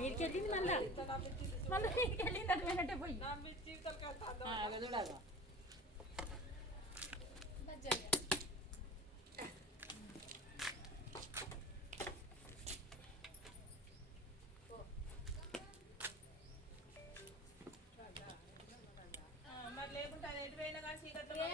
మీడికి వెళ్ళింది మళ్ళా. మళ్ళీ మీడికి వెళ్ళింది అది వెనటే కానీ చీకట్లో